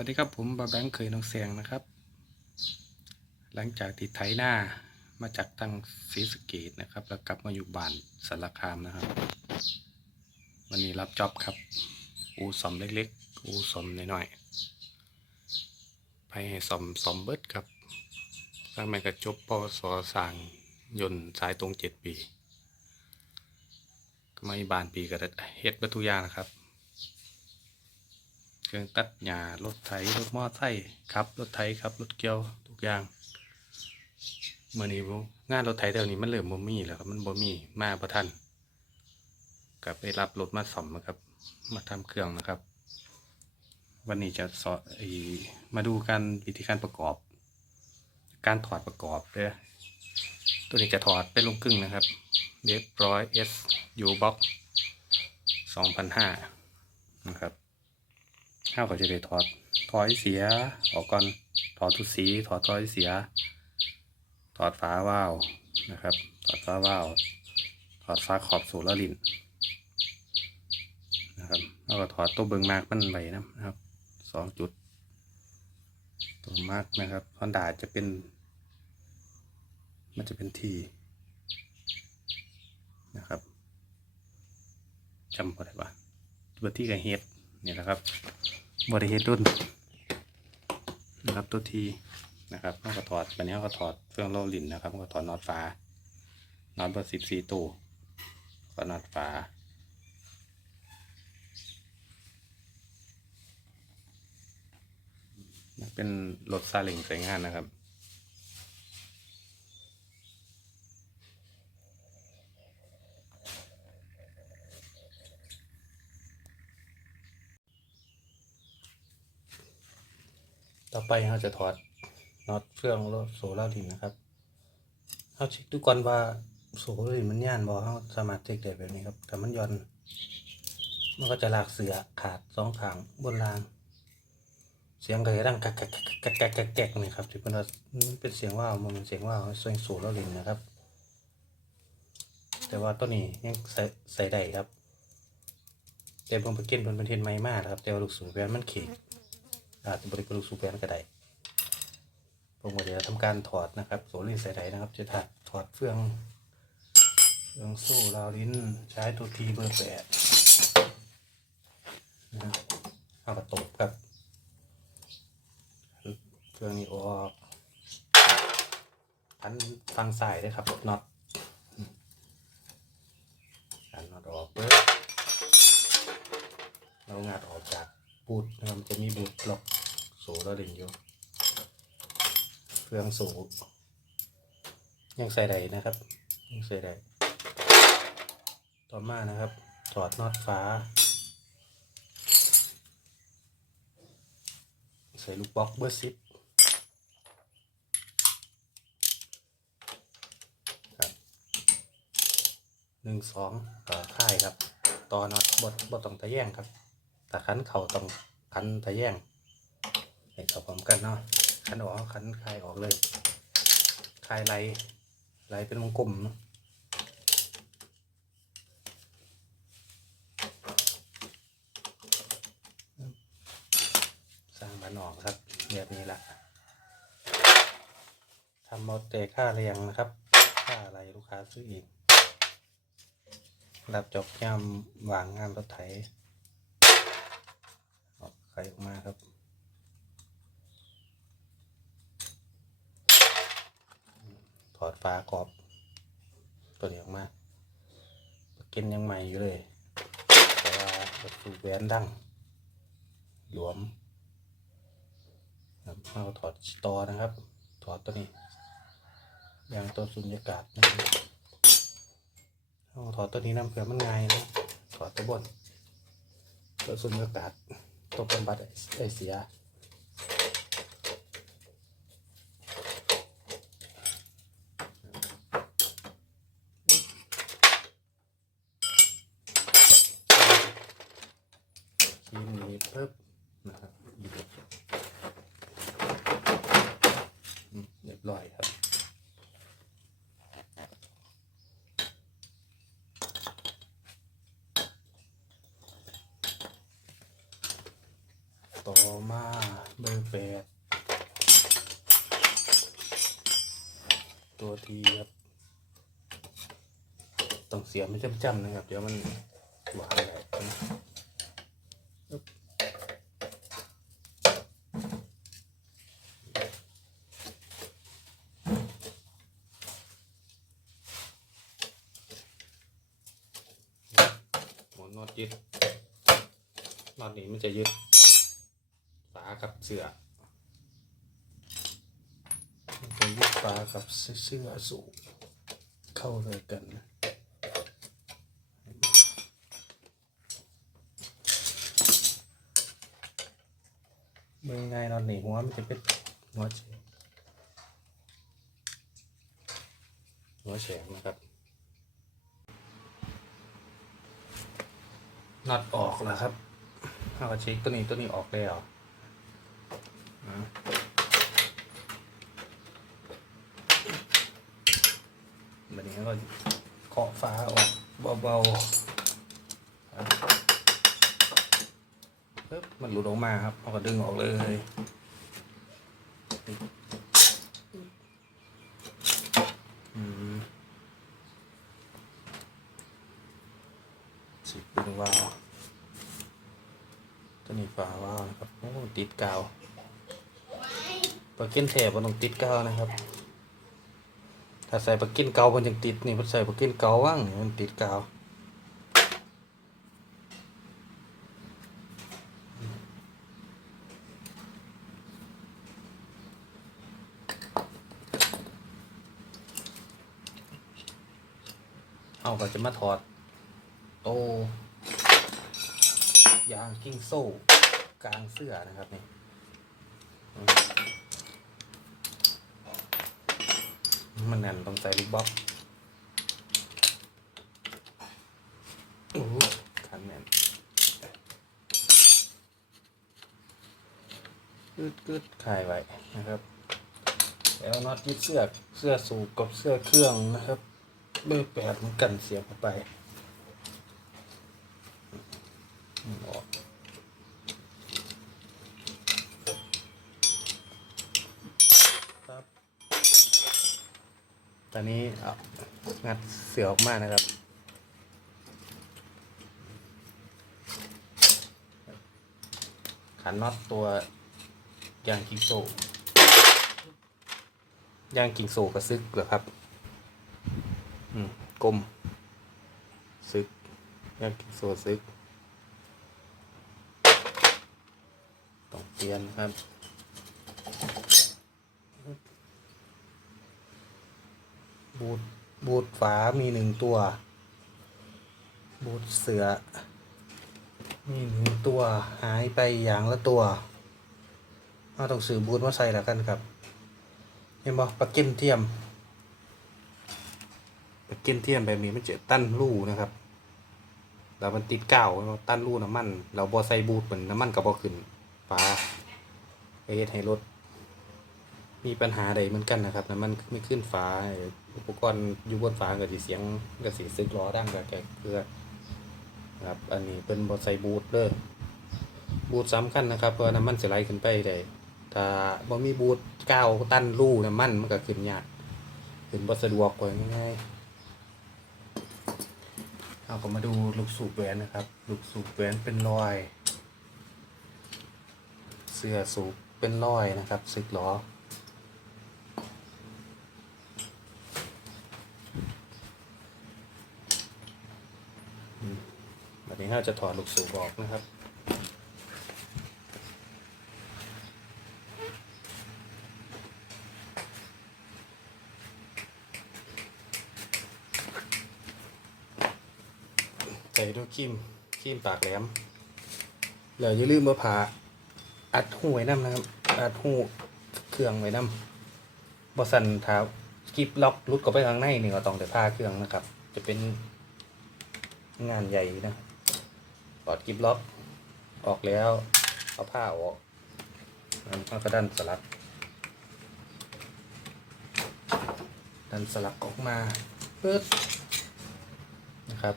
วัสดีครับผมบาแบงค์เคยน้องเสียงนะครับ หลังจากติดไถหน้ามาจากตั้งศรีสเกดนะครับ แล้วกลับมาอยู่บ้านสารคามนะครับ วันนี้รับจ็อบครับ อูสอมเล็กๆ อูสอมน้อยๆไปให้สอมสอมเบิดครับสร้างแม่กระจบปวสสั่งยนต์สายตรงเจ็ดปี ก็มาอีบานปีก็ได้เฮ็ดเบัตทุกอย่านะครับ เครื่องตัดหญ้ารถไถรถมอไซค์ครับ รถไถครับ รถเกี่ยวทุกอย่างเมื่อนี้งานรถไถเดี๋ยวนี้มันเริ่มบ่มีแล้วครับมันบ่มีมาประทันก็ไปรับรถมาซ่อมนะครับ มาทำเครื่องนะครับ วันนี้จะสอนมาดูการวิธีการประกอบ การถอดประกอบเด้อตัวนี้จะถอดเป็นลงกึ่งนะครับเรียบร้อย S U box 2005 นะครับ ข้าวก็จะได้ถอดถอยเสียออกก่อนถอดทุกสีถอดถอยเสีย ถอดฝาว่าวนะครับ ถอดฝาว่าวถอดฝาขอบสูแล้วลินนะครับแล้วก็ถอดตัวเบิงมากมันไว้นะครับสองจุด ตัวมากนะครับฮอนดาจะเป็น มันจะเป็นทีนะครับจำพอได้ปะตัวที่กับเฮดนี่แหละครับ บริเฮดรุ่นนะครับตัวทีนะครับเขาก็ถอดวันนี้เขาก็ถอดเครื่องโลลินนะครับเขาก็ถอดน็อตฝาน็อตเบอร์สิบสี่ตู้ก็น็อตฝาเป็นรถซาเล้งสวยงามนะครับ ต่อไปเราจะถอดน็อตเครื่องรถโซล่าดินนะครับเราเช็คดูก่อนว่าโซล่าดินมันย่านบอเราสามารถเช็คได้แบบนี้ครับแต่มันย่อนมันก็จะลากเสือขาดสองขางบนราง เสียงก็จะดังกักกักกักกักกักกักนี่ครับที่เป็นว่าเป็นเสียงว่าวมันเป็นเสียงว่าวเสียงโซล่าดินนะครับ แต่ว่าตัวนี้ยังใส่ใส่ได้ครับ แต่ผมไปเก็นเพิ่นเป็นเทนใหม่มากครับ แต่ว่าลูกสูบแวนมันเขก อาจจะบริกรูสูแวนก็ได้ผมก็จะทำการถอดนะครับโซลิดใส่ไดนะครับ จะถอดถอดเฟืองเฟืองโซ่ราวลิ้นใช้ตัวทีเบอร์แปดนะครับเอากระตบครับเฟืองนี้ออกพันฟังสายได้ครับน็อตกันน็อตออกเปิดเรางัดออกจากบูทนะครับจะมีบูทล็อก ล้วดึงอยู่เครื่องโซ่ยังใส่ได้นะครับยังใส่ได้ต่อมานะครับถอดน็อตฟ้า ใส่ลูกบล็อกเบอร์สิบครับหนึ่งสองต่อค่ายครับ ต่อน็อตบดบดต้องตะแย่งครับแต่คันเข่าต้องคันตะแย่ง ให้เข้าพร้อมกันเนาะคันออกคันคลายออกเลยคลายไหลไหลเป็นวงกลมเนาะสร้างบันออกครับแบบนี้ละทำเอาแต่ค่าเรียงนะครับ ค่าอะไรลูกค้าซื้ออีกรับจบย่ำวางงานรถไถออกไขออกมาครับ ถอด ฝากรอบ ตัวนี้ออกมากินยังใหม่อยู่เลย แต่ว่าประตูแหวนดังหลวมเราถอดตอนะครับ ถอดตัวนี้ยางตัวสุญญากาศนะครับเอาถอดตัวนี้น้ำเผื่อมันง่ายนะถอดตัวบนตัวสุญญากาศตัวเป็นบัตรไอเสียทีนี้ปึ๊บนะครับหยิบอืมเรียบร้อยครับ ต ต่อ มาเบอร์แปดตัวทีครับต้องเสียบไม่จำๆนะครับ เดี๋ยวมันหวานแหลกนะอึ๊บหมุนนอตยึดนอตนี้มันจะยึด กับเสือมันจะยึดฝากับเสื้อสูเข้าเลยกันนะมือง่ายนอนหนีหัวมันจะเป็นหัวเฉงหัวเฉงนะครับนัดออกแล้วครับเอาเช็คตัวนี้ตัวนี้ออกแล้วอะ แบบนี้ก็เคาะฟ้าออกเบาๆปึ๊บมันหลุดออกมาครับเอาก็ดึงออกเลยอืมสิบเป็นวาวตัวนี้ฝาวาวนะครับโอ้ติดกาวปากกินแถบมันต้องติดกาวนะครับ ถ้าใส่ปากกินเกามันยังติดนี่พอใส่ปากกินเกาว่างมันติดกาวเอาก็จะมาถอดโตยางกิ้งโซ่กลางเสื้อนะครับนี่ มันแน่นต้องใส่ลูกบล็อกโอ้ขันแน่นกึดกึดคลายไว้นะครับแล้วน็อตยึดเสื้อเสื้อสูบกับเสื้อเครื่องนะครับเบอร์แปดมันกันเสียบเข้าไปอออกครับ ต อนนี้เอางัดเสือออกมานะครับ ขันน็อตตัวยางกิงโซ่ยางกิงโซ่กระซึกเหรอครับ อืมกลมซึกยางกิงโซซึกต้องเปลี่ยนครับ บูทบูทฝามีหนึ่งตัว บูทเสือ มีหนึ่งตัวหายไปอย่างละตัวเราต้องซื้อบูทมาใส่แล้วกันครับ เห็นบ่ปลาเก็นเทียมตะเกียนเทียนแบบนี้มันจะตั้นรูนะครับแล้วมันติดกาวเนาตั้นรูน้ำมัน เราบอใส่บูทเหมือนน้ำมันกับบอขึ้นฟ้าเอสให้รถมีปัญหาใดเหมือนกันนะครับน้ำมันไม่ขึ้นฟ้า อุปกรณ์อยู่บนฟ้าก็สิเสียงก็สิซึกล้อดังกับแกเพื่อนะครับอันนี้เป็นบอใส่บูทเลยบูทสำคัญนะครับเพราะน้ำมันจะไหลขึ้นไปได้ถ้าบ่มีบูทก้าวตั้นรูน้ำมันมันก็ขึ้นยากขึ้นบ่สะดวกกว่าง่ายๆเราก็มาดูลูกสูบแหวนนะครับ ลูกสูบแหวนเป็นรอย เสื้อสูบเป็นรอยนะครับสึกล้อมแบบ อาจะถอดลูกสูบออกนะครับ ใส่ด้วยครีมครีมปากแหลมแล้วอย่าลืมมาผ่าอัดหูไว้น้ำนะครับ อัดหูเครื่องไว้น้ำบอสันเท้าคลิปล็อกรุดเข้าไปข้างในนี่ก็ต้องแต่ผ้าเครื่องนะครับ จะเป็นงานใหญ่นะ อดคลิปล็อกออกแล้ว เอาผ้าออกแล้วก็ดันสลัก ดันสลักออกมาปึ๊ดนะครับ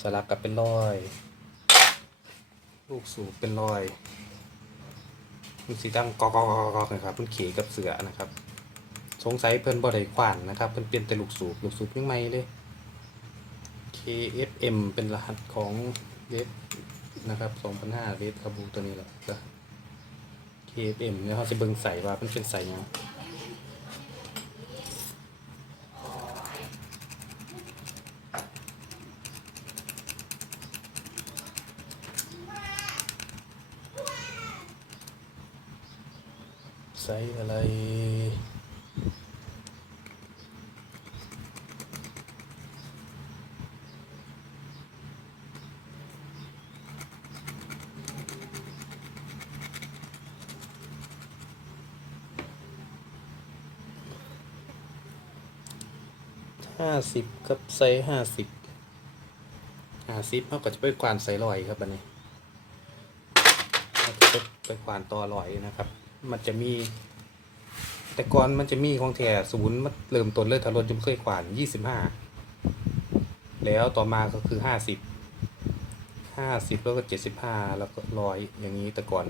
สลักกับเป็นรอย ลูกสูบเป็นรอยมันสีดังกอกอกอกอกนะครับเพิ่นขี่กับเสือนะครับ สงสัยเพิ่นบ่ได้ขวานนะครับ เพิ่นเปลี่ยนแต่ลูกสูบลูกสูบยังใหม่เลย KFM เป็นรหัสของเวฟ นะครับ2005เวฟคาบูตัวนี้แหละก็ KFM แล้วเขาจะเบิ่งใส่ว่ามันเป็นใส่เนาะส่อะไร ห้าสิบกับไซส์ห้าสิบห้าสิบเขาก็จะไปกวานใส่ลอยครับอันนี้เราจะไปกวานต่อลอยนะครับ มันจะมี แต่ก่อนมันจะมีของแถศูนย์มันเริ่มต้นเลยถ้ารถจะเคยกวานยี่สิบห้าแล้วต่อมาก็คือห้าสิบห้าสิบแล้วก็เจ็ดสิบห้าแล้วก็ร้อยอย่างนี้แต่ก่อน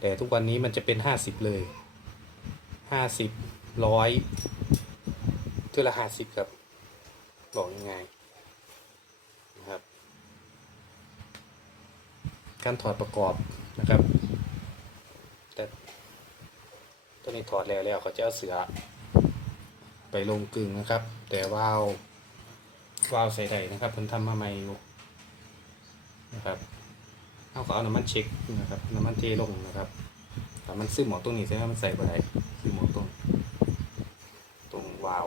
แต่ทุกวันนี้มันจะเป็นห้าสิบเลยห้าสิบร้อย เทือละห้าสิบครับ บอกยังไงนะครับ การถอดประกอบนะครับ แต่ตัวนี้ถอดแล้วแล้วเขาจะเอาเสือ ไปลงกึ่งนะครับ แต่ว่าล์ววาวใส่ใดนะครับเพิ่นทำมาใหม่อยู่นะครับเอาก็เอาน้ำมันเช็คนะครับน้ำมันเทลงนะครับถ้ามันซึมหมอตรงนี้ใช่ไหมมันใส่บ่ได้ซึมหมอตรง ตรงวาล์ว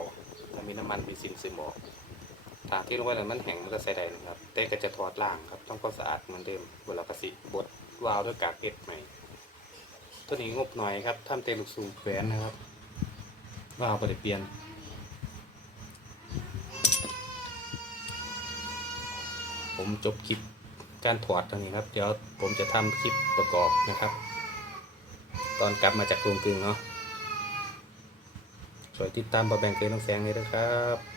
ถ้ามีน้ำมันมีซิมซิมอกถ้าที่ลงไปแล้วมันแห้งมันก็ใส่ได้นะครับ แต่ก็จะถอดล่างครับต้องความสะอาดเหมือนเดิมเวลากระสิบดวาล์วด้วยกากเอ็ดใหม่ตัวนี้งบหน่อยครับทำเตลูกสูบแหวนนะครับวาล์วได้เปลี่ยนผมจบคลิปการถอดตรงนี้ครับ เดี๋ยวผมจะทำคลิปประกอบนะครับ ตอนกลับมาจากโรงกลึงเนาะ ช่วยติดตามบาแบ่งเกยน้องแสงเลยนะครับ